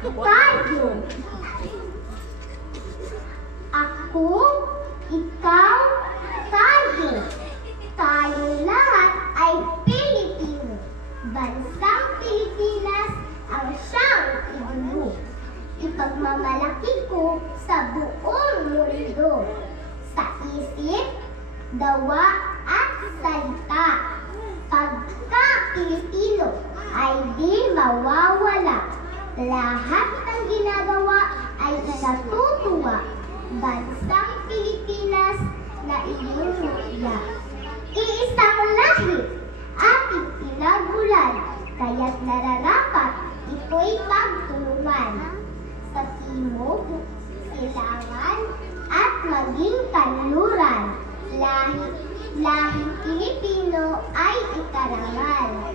tayo. Ako, ikaw, tayo. Tayo lahat ay Pilipino. Bansang Pilipinas ang siyang igulo. Ipagmamalaki ko sa buong mundo. Sa isip, dawa at salita. Pagka-Pilipino ay di mawawala. Lahat ng ginagawa ay natutuwa. Bansang Pilipinas na iyong mutya. Iisang lahi ating pinagulan, kaya't nararapat ito'y pagtulungan. Sa timog, silangan, at maging kanluran, lahing Pilipino ay ikarangal.